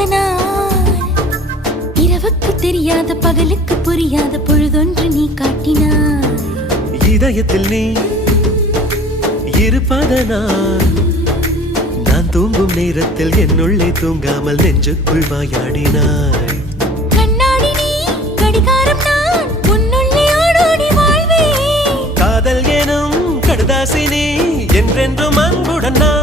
நாள் இரவுக்கு தெரியாத பகலுக்கு புரியாத பொழுதொன்று நீ காட்டினாய் இதயத்தில் நீ இருப்பதனால் நான் தூங்கும் நேரத்தில் என்னுள்ளே தூங்காமல் நெஞ்சுக்குள் வாயாடினாய் கண்ணாடி நீ கடிகாரம் நான் உன்னுள்ளே ஓடோடி வாழ்வே காதல் எனும் கடுதாசி நீ என்றென்றும் அன்புடன் நான்